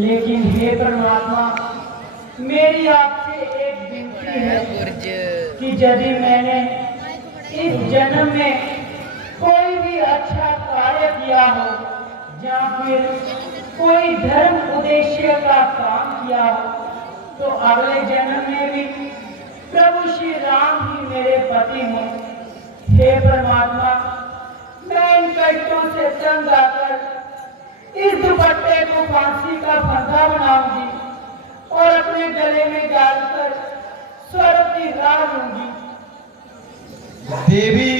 लेकिन हे परमात्मा, मेरी आपसे एक विनती है कि यदि मैंने इस जन्म में कोई भी अच्छा कार्य किया हो या फिर कोई धर्म उद्देश्य का काम किया हो, तो अगले जन्म में भी प्रभु श्री राम ही मेरे पति हों। हे परमात्मा, मैं इन कष्टों से तंग आकर इस दुपट्टे को फांसी का फंदा बनाऊंगी और अपने गले में डालकर स्वर्ग की राह लूंगी। देवी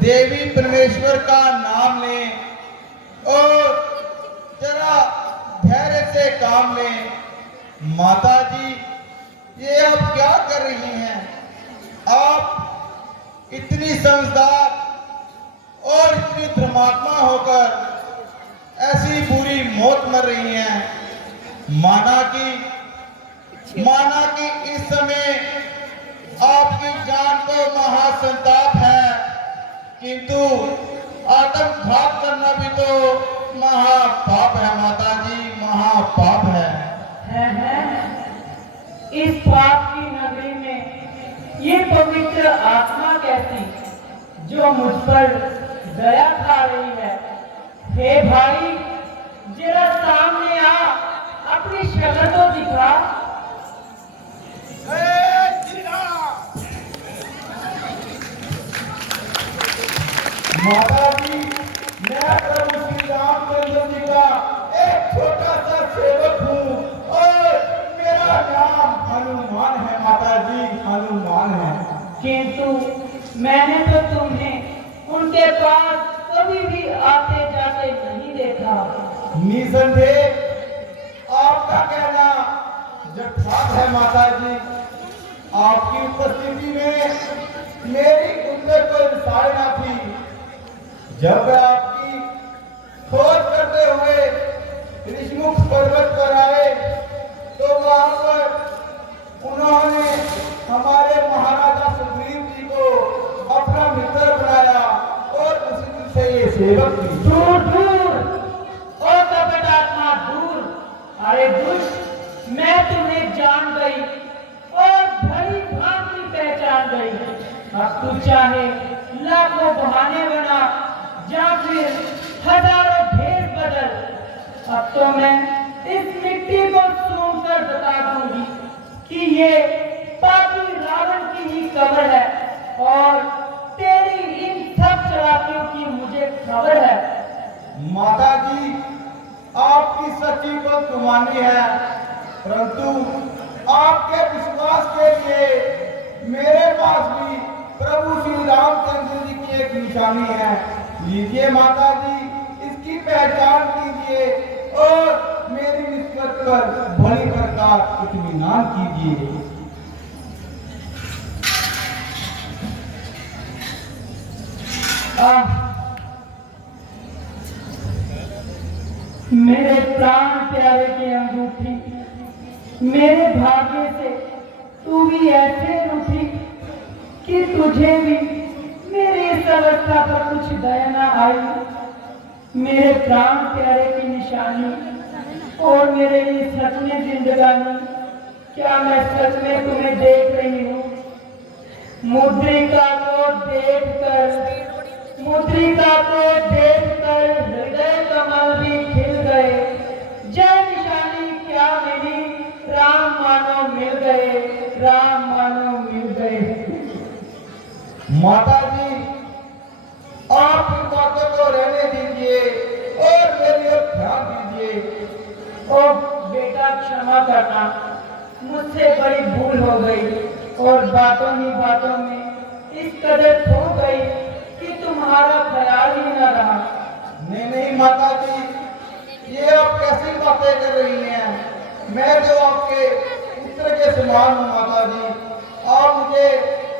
देवी परमेश्वर का नाम लें और जरा धैर्य से काम लें। माता जी, ये आप क्या कर रही हैं? आप इतनी समझदार और इतनी धर्मात्मा होकर ऐसी बुरी मौत मर रही हैं। माना कि इस समय आपकी जान को महासंताप है, किंतु आत्मघात करना भी तो महापाप है माता जी, महापाप है। इस पाप की नगरी में ये पवित्र आत्मा कैसी जो मुझ पर दया खा रही है? हे भाई, जरा सामने आ, अपनी शक्ल तो दिखा। माता जी, मैं प्रभु श्री रामचंद्र जी का एक छोटा सा सेवक हूँ और मेरा नाम हनुमान है माता जी, हनुमान है। किंतु मैंने तो तुम्हें उनके पास कभी भी आते जाते नहीं देखा। निसंदेह आपका कहना यथार्थ है माता जी। आपकी उपस्थिति में मेरी कुंडे पर साड़ना थी। जब आपकी खोज करते हुए ऋषिमुख पर्वत पर आए तो वहां पर उन्होंने हमारे महाराजा सुग्रीव जी को अपना मित्र बनाया और उसी दिन से ये सेवक थी। दूर दूर, ओ कपटात्मा दूर। अरे दुष्ट, मैं तुम्हें जान गई और भली भांति पहचान गई। अब तू चाहे लाखों बहाने बना या फिर हजारों भेद बदल, अब तो मैं इस मिट्टी को सूंघ कर बता दूंगी कि ये पापी रावण की ही कब्र है और तेरी इन सब चलाकियों की मुझे खबर है। माता जी, आपकी सच्ची को तुम्हारी है, परंतु आपके विश्वास के लिए मेरे पास भी प्रभु श्री रामचंद्र जी की एक निशानी है। लीजिए माता जी, इसकी पहचान कीजिए और मेरी निस्बत पर भली प्रकार इत्मीनान कीजिए। मेरे प्राण प्यारे की अंगूठी, मेरे भाग्य से तू भी ऐसे रूठी कि तुझे भी मेरी इस अवस्था पर कुछ दया न आई। मेरे प्राण प्यारे की निशानी और मेरे लिए सच में जिंदगानी, क्या मैं सच में तुम्हें देख रही हूँ? मुद्रिका को देखकर हृदय कमल भी खिल गए। जय निशानी क्या मिली, राम मानो मिल गए, राम मानो मिल गए। माता जी, आप इन बातों को रहने दीजिए और मेरी ओर ध्यान दीजिए। ओ बेटा, क्षमा करना, मुझसे बड़ी भूल हो गई और बातों ही बातों में इस कदर खो गई कि तुम्हारा ख्याल ही न रहा। नहीं माता जी, ये आप कैसी बातें कर रही हैं? मैं जो आपके पुत्र के समान हूँ माता जी। आप मुझे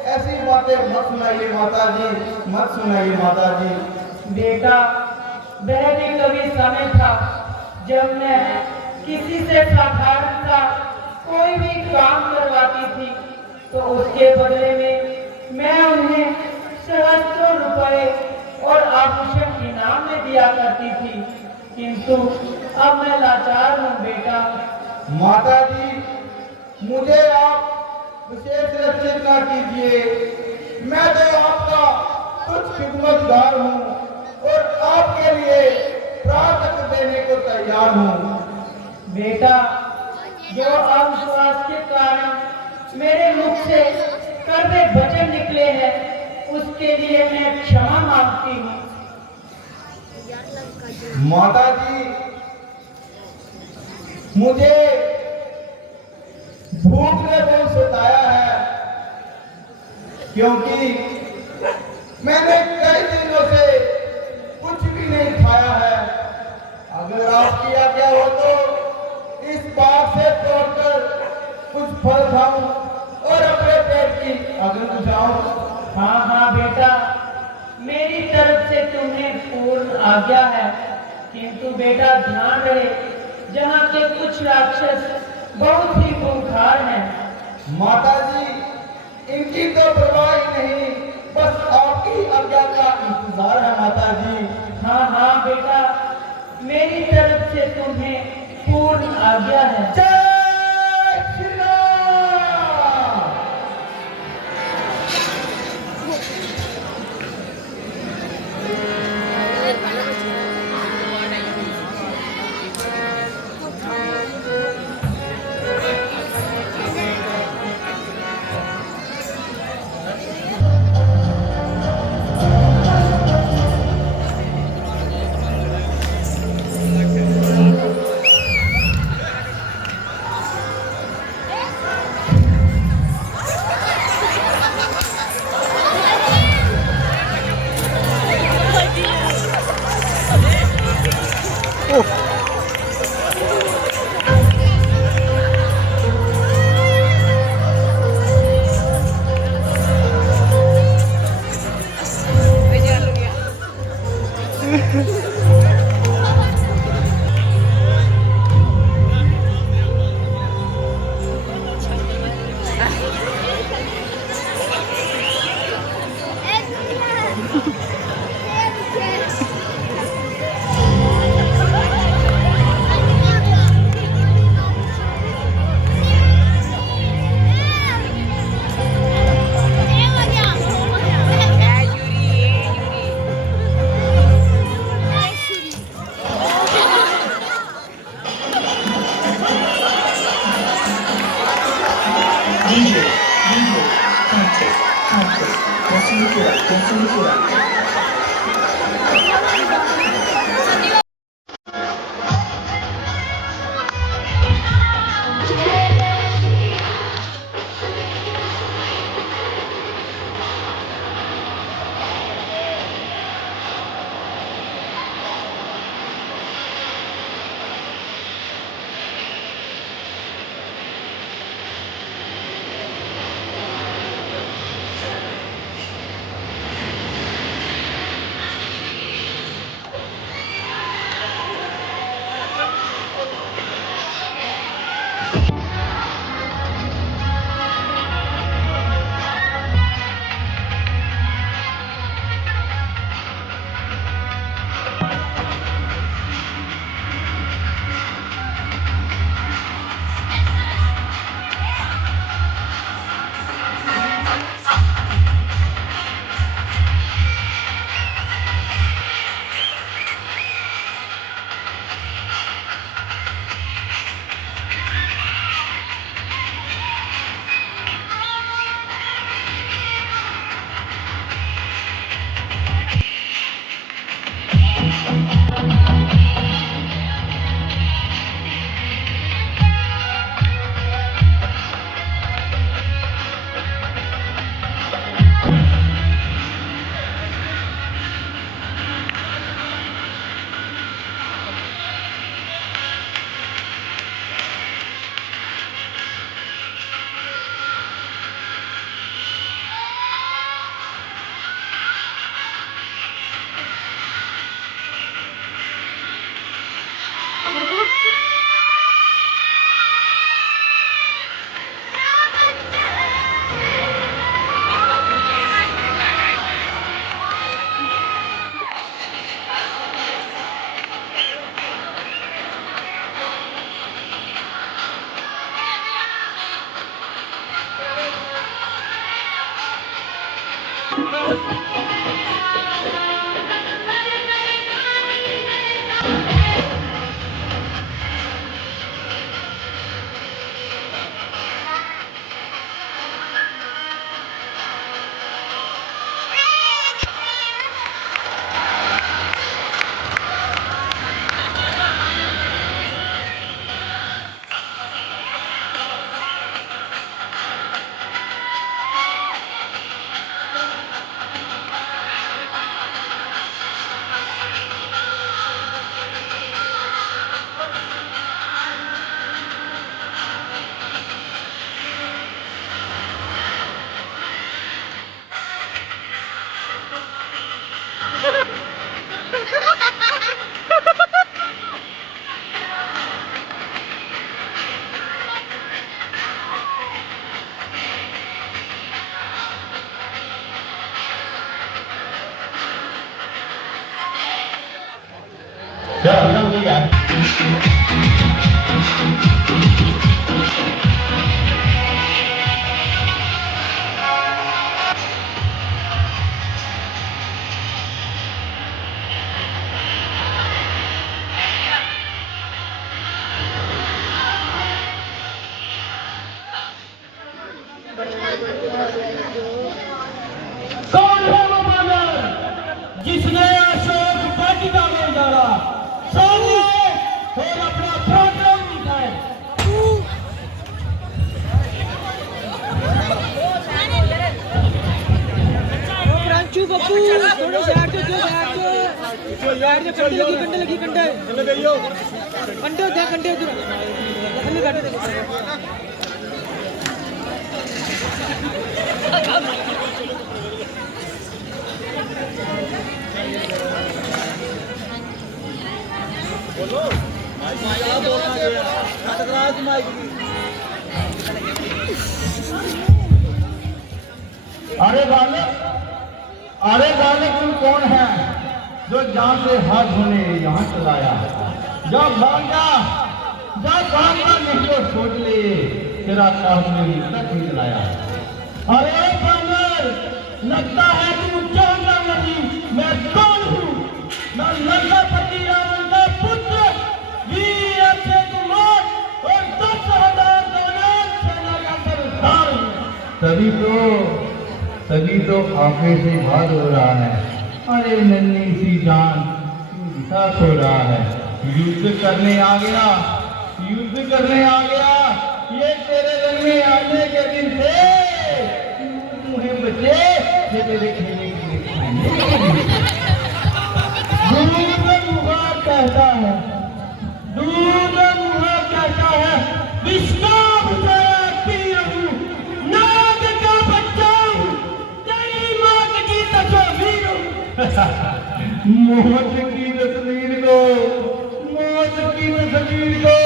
ऐसी बातें मत सुनाइए माता जी, मत सुनाइए माता जी। बेटा, वह भी कभी समय था जब मैं किसी से साधारण सा कोई भी काम करवाती थी तो उसके बदले में मैं उन्हें सहस्त्रों रुपए और आभूषण इनाम में दिया करती थी। किंतु अब मैं लाचार हूँ बेटा। माता जी, मुझे आप विशेष लक्षित ना कीजिए। मैं तो आपका कुछ खिदमतगार हूँ और आपके लिए प्राण तक देने को तैयार हूँ। बेटा, जो अविश्वास के कारण मेरे मुख से कड़वे वचन निकले हैं, उसके लिए मैं क्षमा मांगती हूँ। माता जी, मुझे भूख ने बहुत सताया है, क्योंकि मैंने कई दिनों से कुछ भी नहीं खाया है। अगर आपकी आज्ञा हो तो इस बाग से तोड़कर कुछ फल खाऊं और अपने पेट की अग्नि बुझाऊं। हाँ हाँ बेटा, मेरी तरफ से तुम्हें पूर्ण आज्ञा है, किंतु बेटा ध्यान रहे, जहाँ के कुछ राक्षस बहुत ही खूंखार हैं। माता जी, इनकी तो परवाह ही नहीं, बस आपकी आज्ञा का इंतजार है माता जी। हाँ हाँ बेटा, मेरी तरफ से तुम्हें पूर्ण आज्ञा है। जय Shri Ram. Dạ, năm như vậy. कौन है वो मगर जिसने अशोक वाटिका में डाला? सामने और अपना प्रोग्राम दिखाए। प्रांशु बप्पू थोड़े से यार जो कंडे लगी कंडे उधर थल्ले गाड़ी दे। अरे बालक तुम कौन है जो जान से हाथ धोने यहाँ चलाया? जब भागा नहीं तो सोच ले तेरा काम में तक नहीं चलाया। अरे बानर, लगता है तू जानता नहीं मैं कौन हूँ। मैं लंकापति रावण का पुत्र वीर अक्षय कुमार और 10,000 दानव सेना का सरदार हूँ। तभी तो आंखें से भाग हो रहा है। अरे नन्ही सी जान क्यों हो रहा है? युद्ध करने आ गया। ये तेरे रंग में आने के दिन थे। मुझे बचे ये तेरे खेलने के लिए खाएंगे। दूर कहता है विष्णु बुझाया पी हूँ, नाग का बच्चा हूँ, तेरी मौत की तस्वीर हूँ। मौत की तस्वीर को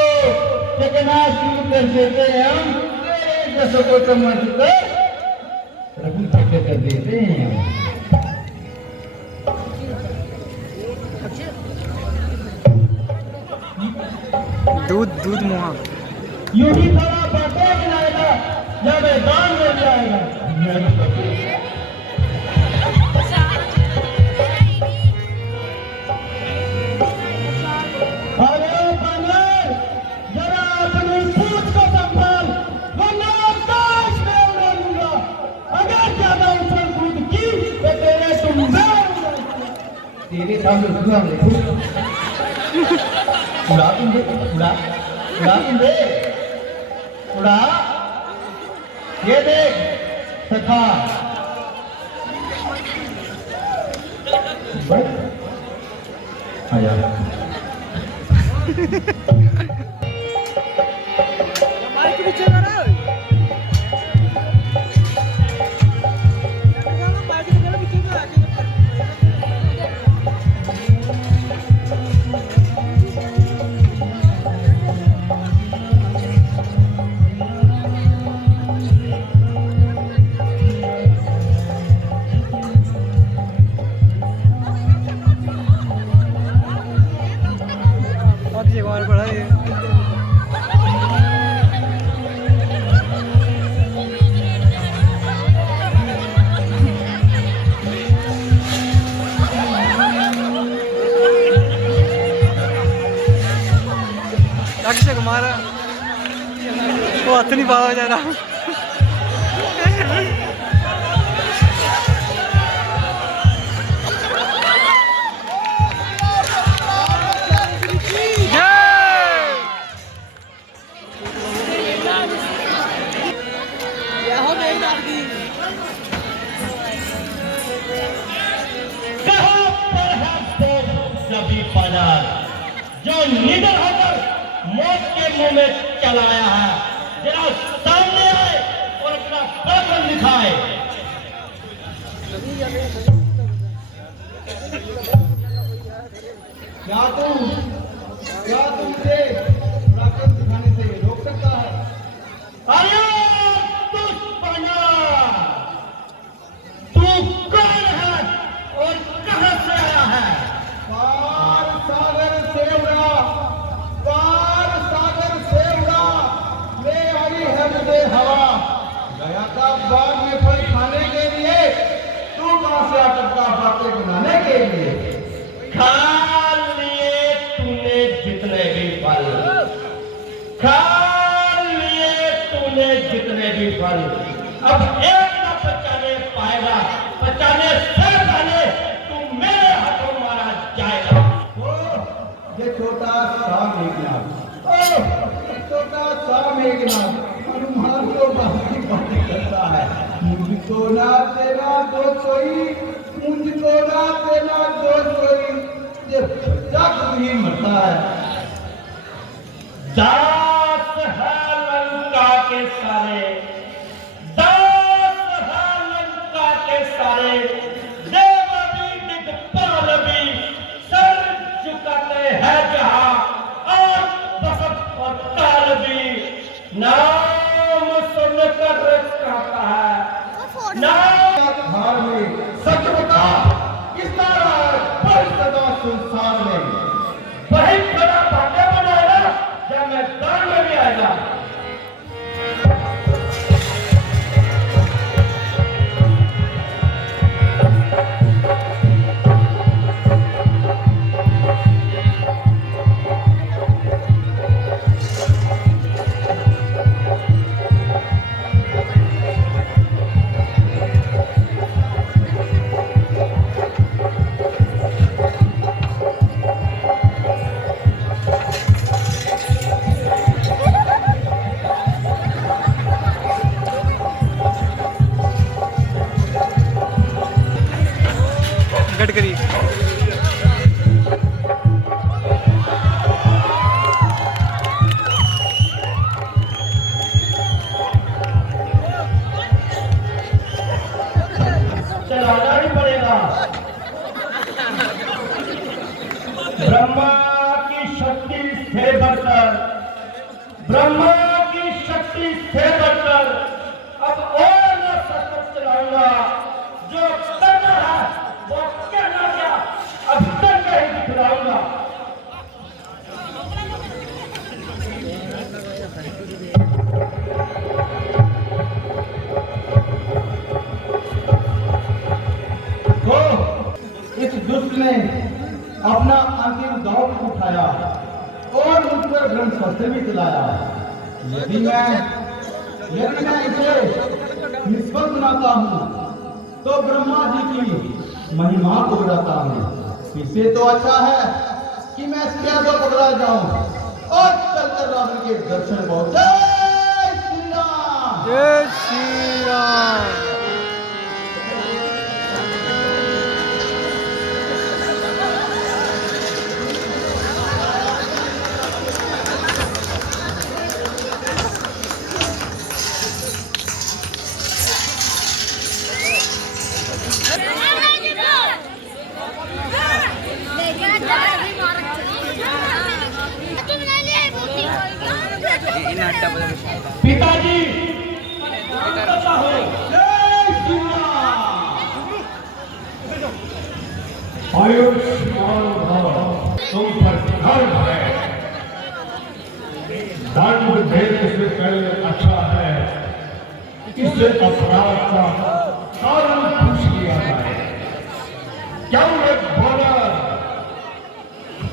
चकनाचूर कर देते हैं हम। तेरे जैसों को समझ कर प्रभु तक कर देते हैं हम। दूध मुहा यूं ही थोड़ा बातें गिनाएगा या मैदान में जाएगा। अरे बानर, जरा अपनी पूंछ को संभाल वरना आकाश में उड़ा लूंगा। अगर ज्यादा उछल कूद की तो तेरे तेरे सामने सुना देखो उड़ा दूंगे। उड़ा ये देख सखा आया। माइक नीचे करो। और बढ़ा वो हाथ नहीं पावा जा रहा। जो निडर होकर मौत के मुंह में चलाया है, जरा सामने आए और अपना पराक्रम दिखाए। क्या तुमसे पराक्रम दिखाने से रोक सकता है? अरे दुष्पना, तू कौन है और कहां से आया है? पार सागर से उड़ा ले आई है मुझे हवा। गया था बाग में फल खाने के लिए, तू कहां से अटका बातें बनाने के लिए? खा लिए तूने जितने भी फल, खा लिए तूने जितने भी फल, अब एक न बचाने पाएगा। बचाने से पहले तू मेरे हाथों मारा जाएगा। ये छोटा सा मेघनाथ हनुमान को बाकी बातें करता है। मुझको ना तेरा दोष कोई, मुझको ना तेरा दोष कोई, ये बच्चा कभी मरता है। दास है लंका के सारे, दास है लंका के सारे, देव भी दिग्पाल भी सर झुकाते हैं जहां, और बसत और काल भी नाम सुनकर कहता है। नाम हार में सच बता, किसका राज पर सदा संसार में? वही खड़ा बातें बनाएगा जब मैं दान में भी आएगा। गडकरी चलाना ही पड़ेगा। ब्रह्मा की शक्ति से बढ़कर, ब्रह्मा की शक्ति से बढ़कर अब और न सतत चलाऊंगा। जो करना है वो कहना क्या, अब करके ही दिखलाऊंगा। तो इस दुष्ट ने अपना अंतिम दांव उठाया और मुझ पर ब्रह्मास्त्र भी चलाया। यदि मैं इसे निष्फल बनाता हूँ तो ब्रह्मा जी की महिमा को बढ़ाता हूँ। इससे तो अच्छा है कि मैं स्त्रियां को पकड़ा जाऊं और चलकर रावण के दर्शन को। जय श्री राम। जय श्री राम। पिताजी आयुष्मान भव, तुम पर धर्म है। दंड देने से पहले अच्छा है इससे अपराध का कारण पूछ लिया जाए। क्या एक बोला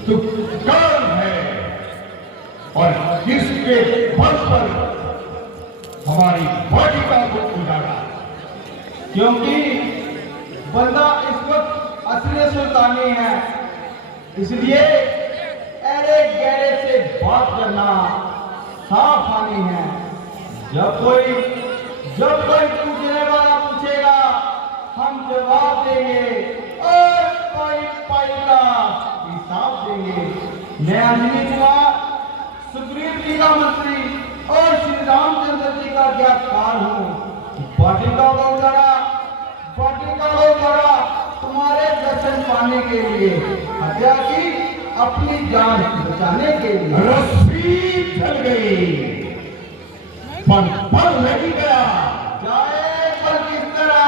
तू कौन है और किसके बल पर क्योंकि बंदा इस वक्त असली सुल्तानी है, इसलिए अरे गहरे से बात करना साफ आनी है। जब कोई पूछने वाला पूछेगा हम जवाब देंगे और पाई का हिसाब देंगे। मैं अंजनी कुमार सुग्रीव जी का मंत्री और श्री रामचंद्र जी का ज्ञातकार हूँ। वाटिका को उतारा तुम्हारे दर्शन पाने के लिए, हत्या की अपनी जान बचाने के लिए। रस्सी चल गई पर पल नहीं गया। जाए पर किस तरह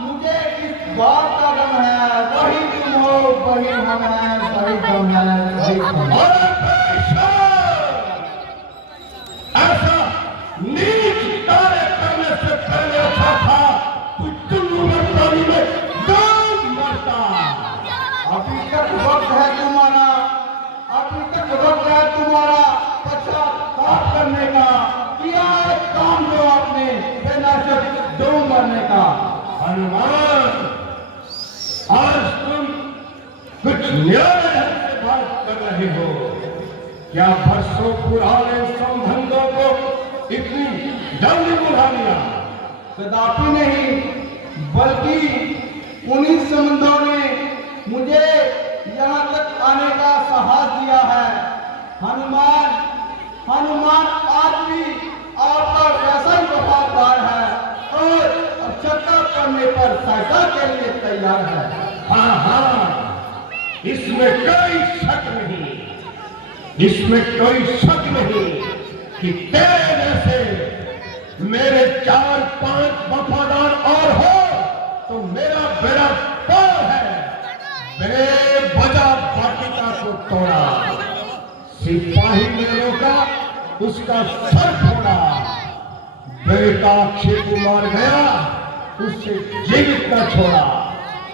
मुझे इस बात का गम है, वही तुम हो वही हम हैं, वही गम है वही हम हैं। अरे बेशक! ऐसा नीच कार्य करने से पहले अच्छा था तू चुल्लू में पानी में डूब मरता। अभी तक वक्त है तुम्हारा पश्चाताप करने का। किया एक काम जो आपने बेनाशक डूब मरने का। हनुमान, आज तुम कुछ न्याय से बात कर रहे हो। क्या वर्षों पुराने संबंधों को इतनी जल्दी बुला लिया? कदापि नहीं, बल्कि उन्हीं संबंधों ने मुझे यहाँ तक आने का साहस दिया है। हनुमान आज भी आपका वैसा ही वफादार है और आवश्यकता पड़ने पर सहायता के लिए तैयार है। हाँ, इसमें कोई शक नहीं कि तेरे जैसे मेरे 4-5 वफादार और हो तो मेरा बेड़ा पार है। बेवजह वाटिका को तोड़ा, सिपाही ने रोका, उसका सर फोड़ा, बेटा अक्षय कुमार गया, उससे जीवित न छोड़ा।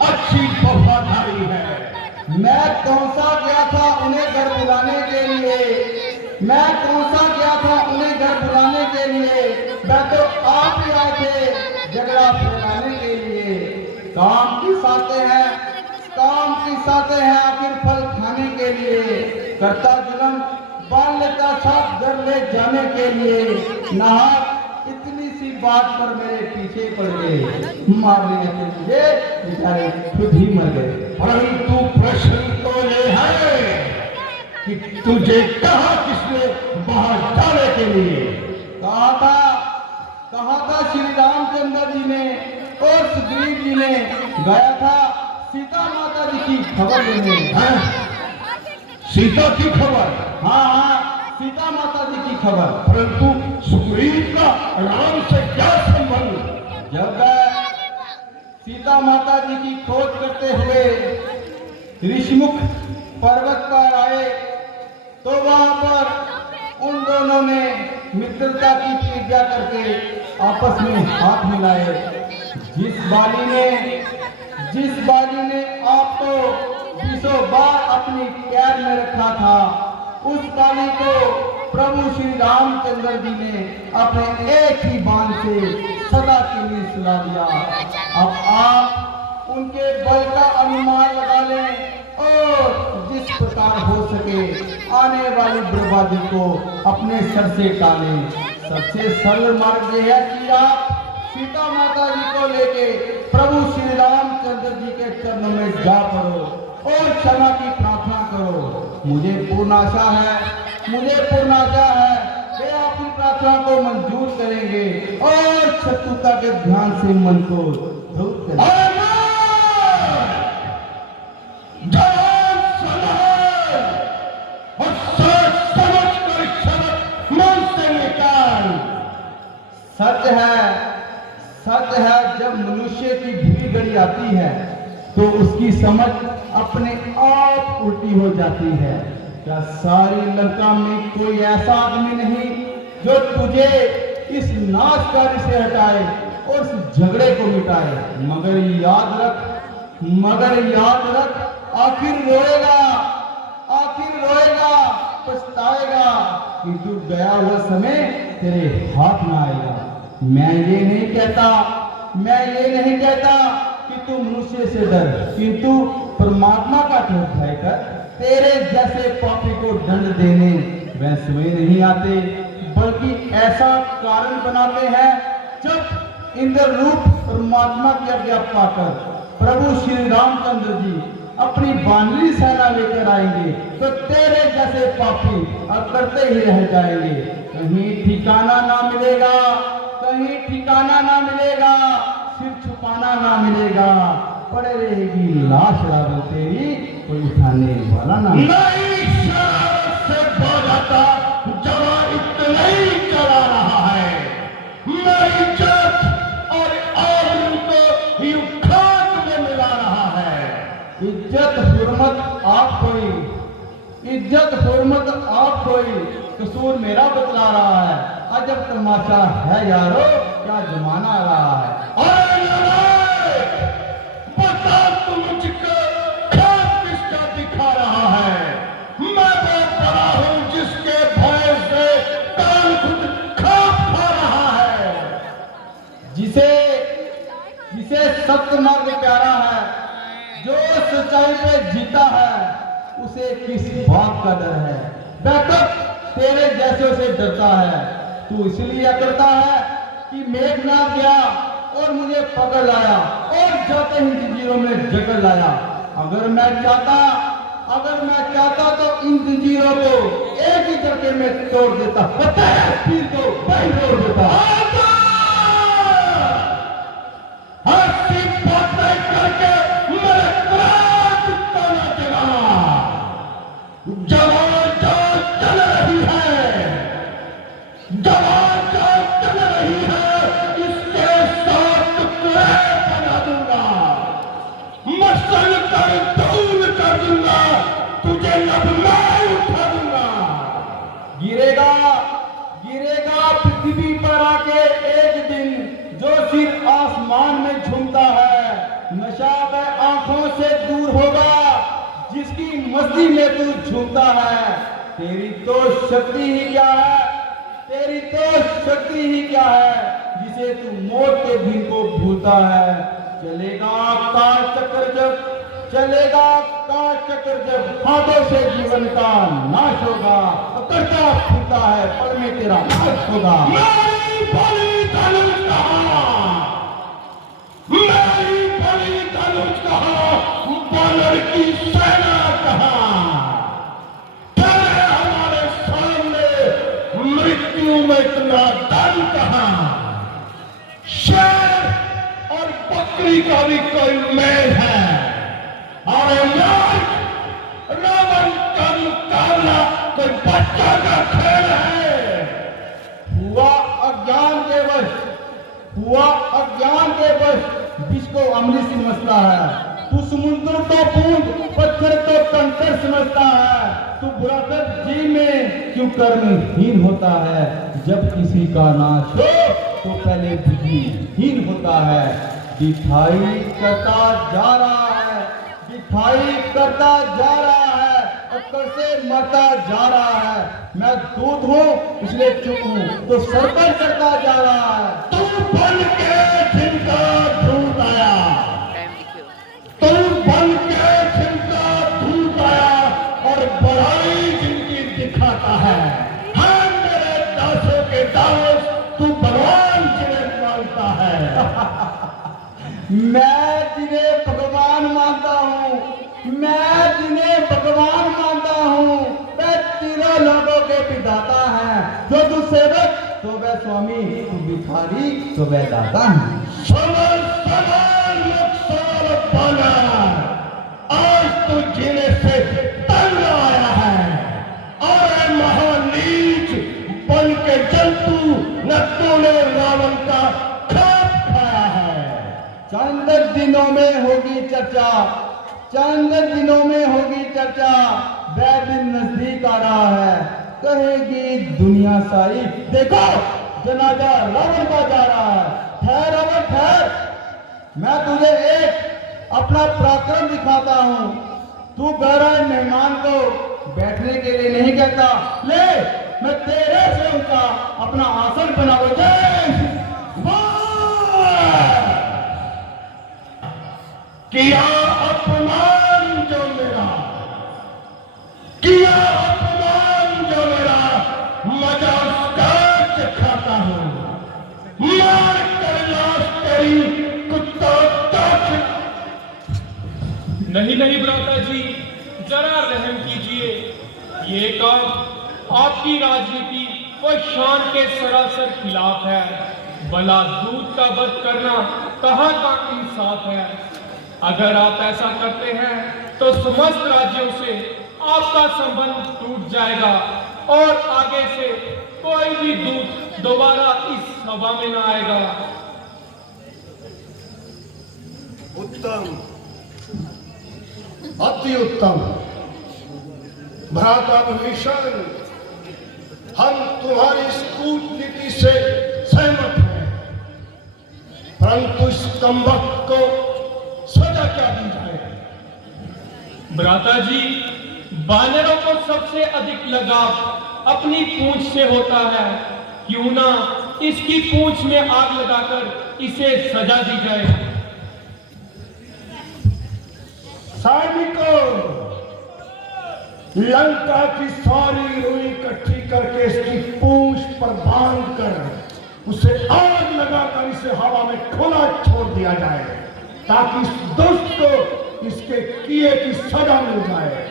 अच्छी वफादारी है। मैं कौन सा गया था उन्हें घर बुलाने के लिए, मैं तो आप ही आए थे झगड़ा फैलाने के लिए। काम की साथे हैं आखिर फल खाने के लिए। करता जुल्म बाल लेता साथ घर ले जाने के लिए। नाहक इतनी सी बात पर मेरे पीछे पड़ गए, मारने के मुझे बेचारे खुद ही मर गए। परंतु प्रश्न तो ये है कि तुझे कहा किसने बाहर जाने के लिए? कहा था श्री रामचंद्र जी ने और सुग्रीव जी ने। गया था सीता माता जी की खबर लेने। हैं? सीता की खबर? हाँ, सीता माता जी की खबर। परंतु सुग्रीव का राम से क्या संबंध? जब सीता माता जी की खोज करते हुए ऋषिमुख पर्वत पर आए तो वहां पर उन दोनों ने मित्रता की प्रतिज्ञा करके आपस में हाथ मिलाए। जिस बाली ने आपको 20 बार अपनी कैद में रखा था, उस बाली को प्रभु श्री रामचंद्र जी ने अपने एक ही बाण से सदा के लिए सुला दिया। अब आप उनके बल का अनुमान लगा लें और जिस प्रकार हो सके आने वाली बर्बादी को अपने सर से टालें। सबसे सरल मार्ग यह है कि आप सीता माता जी को लेके प्रभु श्री रामचंद्र जी के चरणों में जा पड़ो और क्षमा की प्रार्थना करो। मुझे पूर्ण आशा है वे आपकी प्रार्थना को मंजूर करेंगे और शत्रुता के ध्यान से मन को धूप करेंगे। सच है जब मनुष्य की बुरी घड़ी आती है तो उसकी समझ अपने आप उल्टी हो जाती है। क्या सारी लंका में कोई ऐसा आदमी नहीं जो तुझे इस नाशकारी से हटाए और इस झगड़े को मिटाए? मगर याद रख आखिर रोएगा पछताएगा, किंतु गया हुआ समय तेरे हाथ में आएगा। मैं ये नहीं कहता कि तू मनुष्य से डर, किंतु परमात्मा का तो भय कर। तेरे जैसे पापी को दंड देने वह स्वयं नहीं आते, बल्कि ऐसा कारण बनाते हैं जब इंद्र रूप परमात्मा की आज्ञा पाकर प्रभु श्री रामचंद्र जी अपनी बानरी सेना लेकर आएंगे तो तेरे जैसे पापी करते ही रह जाएंगे। कहीं ठिकाना ना मिलेगा, सिर छुपाना ना मिलेगा, पड़े रहेगी लाश रावल तेरी, कोई उठाने वाला ना। नहीं शरारत से बाजाता जवान इतना ही चला रहा है। मैं इज्जत और आबरू को यूं खाक में मिला रहा है। इज्जत हुर्मत आप कोई कसूर मेरा बतला रहा है। अजब तमाशा है यारो, क्या जमाना आ रहा है। अरे नालायक, बता तू मुझको खाक किसका दिखा रहा है। मैं वो बड़ा हूं जिसके भय से कान खुद खाक खा रहा है। जिसे सत्य मार्ग प्यारा है, जो सच्चाई पे जीता है, उसे किस बात का डर है। बैठक तेरे जैसे से डरता है, तू इसलिए करता है कि मेघनाथ गया और मुझे पकड़ लाया और जाते ही जंजीरों में जकड़ लाया। अगर मैं चाहता तो इन जंजीरों को एक ही झटके में तोड़ देता, पीर को वहीं तोड़ देता। हंसी बातें करके मेरे क्रोध को न जगा। जवान जान चल रही है, इसके साथ टुकड़े बना दूंगा, मसल कर दूर कर दूंगा, तुझे लब मैं उठा दूंगा। गिरेगा पृथ्वी पर आके एक दिन, जो सिर आसमान में झूमता है, नशा वह आंखों से दूर होगा, जिसकी मस्ती में तू झूमता है। तेरी तो शक्ति ही क्या है, जिसे तू मौत के दिन को भूलता है। चलेगा काल चक्र जब हाथों से जीवन का नाश होगा, करता फूलता है पल में तेरा नाश होगा। मेरी बलि धनुष कहाँ, बानर की सेना कहाँ। तेरे हमारे सामने मृत्यु में इतना दम कहाँ। शेर और बकरी का भी कोई मेल है। अरे रावण का मुकाबला कोई बच्चा का खेल है। हुआ अज्ञान के वश जिसको अमृत समझता है, तू समुद्र तो बूंद पत्थर तो कंकर समझता है। तू बुराकत जी में क्यों कर्महीन होता है, जब किसी का नाश हो तो पहले बुद्धिहीन होता है। दिखाई करता जा रहा है, अक्कर से मरता जा रहा है। मैं दूध हूँ इसलिए चुप हूँ, तो सर पर चढ़ता जा रहा है। तू बन के जिनका धूप आया, तू बन के जिनका धूप आया और बड़ाई जिनकी दिखाता है। हाँ मेरे दासों के दास, तू भगवान जिन्हें मानता है। मैं जिन्हें भगवान मानता हूँ, वह तीनों लोगों के विधाता है। जो तू सेवक तो वह स्वामी, तू भिखारी तो वह दाता है। आज तू जीने से तंग आया है और महानीच बन के जंतु न तूने रावण का खाप खाया है। चंद दिनों में होगी चर्चा, वह दिन नजदीक आ रहा है। कहेगी दुनिया सारी, देखो जनाजा रावण का जा रहा है। ठहर रावण ठहर, मैं तुझे एक अपना पराक्रम दिखाता हूँ। तू कह रहा है मेहमान को बैठने के लिए नहीं कहता, ले मैं तेरे से उनका अपना आसन बना दो। किया अपमान जो मेरा, किया अपमान जो मेरा, मजा उसका खाता हूं। मार कर लाश तेरी कुत्ता काट। नहीं नहीं भ्राता जी, जरा रहम कीजिए। ये काम आपकी राजनीति व शान के सरासर खिलाफ है। भला दूध का वध करना कहाँ का इंसाफ है। अगर आप ऐसा करते हैं तो समस्त राज्यों से आपका संबंध टूट जाएगा और आगे से कोई भी दूध दोबारा इस सभा में न आएगा। उत्तम, अति उत्तम। भ्राता विभीषण, हम तुम्हारी इस कूटनीति से सहमत हैं, परंतु इस कमबख्त को सजा क्या दी जाए? भ्राता जी, बानरों को सबसे अधिक लगाव अपनी पूंछ से होता है। क्यों ना इसकी पूंछ में आग लगाकर इसे सजा दी जाए। सैनिकों, लंका की सारी रुई इकट्ठी करके इसकी पूंछ पर बांधकर उसे आग लगाकर इसे हवा में खुला छोड़ दिया जाए, ताकि इस दुष्ट को इसके किए की सजा मिल जाए।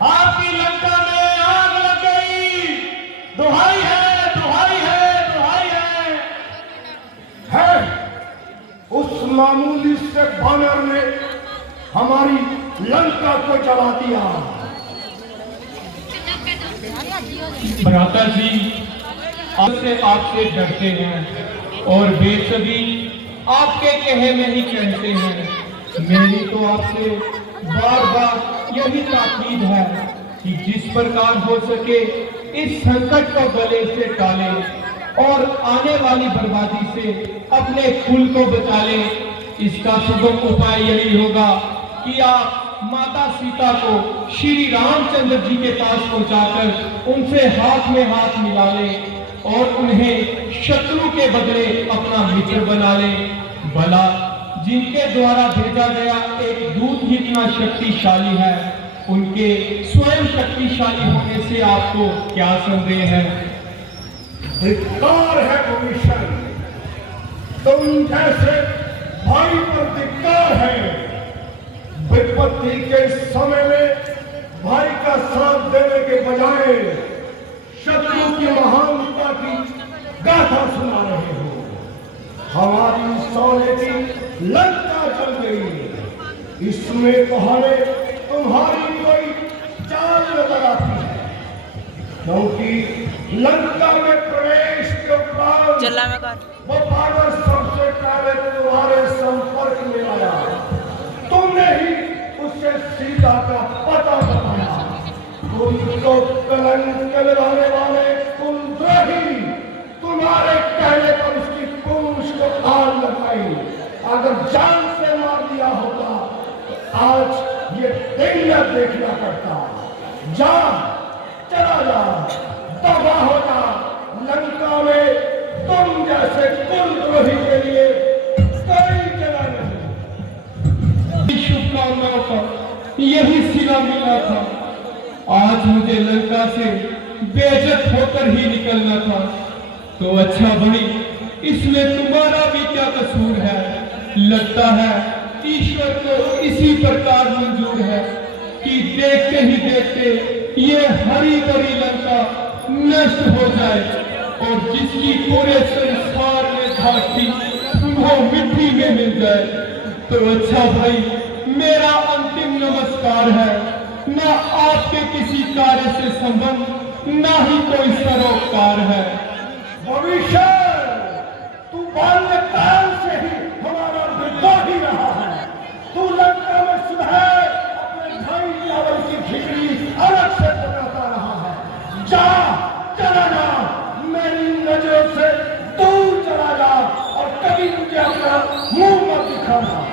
आपकी लंका में आग लग गई। दुहाई है, दुहाई है, दुहाई है उस मामूली से बानर ने हमारी लंका को जला दिया। भ्राता जी, आपसे डरते हैं और बेसब्री आपके कहे में ही कहते हैं। मेरी तो आपसे बार बार यही ताकीद है कि जिस प्रकार हो सके इस संकट को गले से टालें और आने वाली बर्बादी से अपने कुल को बचा लें। इसका सुगम उपाय यही होगा कि आप माता सीता को श्री रामचंद्र जी के पास पहुंचाकर उनसे हाथ में हाथ मिला लें और उन्हें शत्रु के बदले अपना मित्र बना लें। भला जिनके द्वारा भेजा गया एक दूत ही इतना शक्तिशाली है, उनके स्वयं शक्तिशाली होने से आपको क्या संदेह है? धिक्कार है विभीषण, तुम जैसे भाई पर धिक्कार है। विपत्ति के समय में भाई का साथ देने के बजाय शत्रु की महानता की गाथा सुना रहे हो। हमारी सोने की लंका जल गई, इसमें तो हमें तुम्हारी कोई चाल नजर आती है, क्योंकि लंका में प्रवेश के उपरांत वो बानर सबसे पहले तुम्हारे संपर्क में आया। तुमने ही उससे सीता का पता बताया। तुमको कलंक लगाने वाले कुलद्रोही तुम्हारे कहने पर उसकी पूंछ को आग लगाई। अगर जान से मार दिया होता तो आज ये दिन न देखना पड़ता। जा, चला जा, दबा हो जा। लंका में तुम जैसे कुलद्रोही के लिए कोई जगह नहीं। शुभकामनाओं का यही सिला मिला था। आज मुझे लंका से बेइज्जत होकर ही निकलना था। तो अच्छा भाई, इसमें तुम्हारा भी क्या कसूर है? लगता है ईश्वर को इसी प्रकार मंजूर है कि देखते ही देखते ये हरी भरी लंका नष्ट हो जाए और जिसकी पूरे संसार में धाक थी वो मिट्टी में मिल जाए। तो अच्छा भाई, मेरा अंतिम नमस्कार है। न आपके किसी कार्य से संबंध, न ही कोई सरोकार है। भविष्य तू बाल्यकाल से ही हमारा विद्रोही रहा है। तू लंका में सुबह अपने भाई रावण की खिचड़ी अलग से बनाता रहा है। जा, चला जा, मेरी नजरों से दूर चला जा और कभी मुझे अपना मुंह मत दिखाना।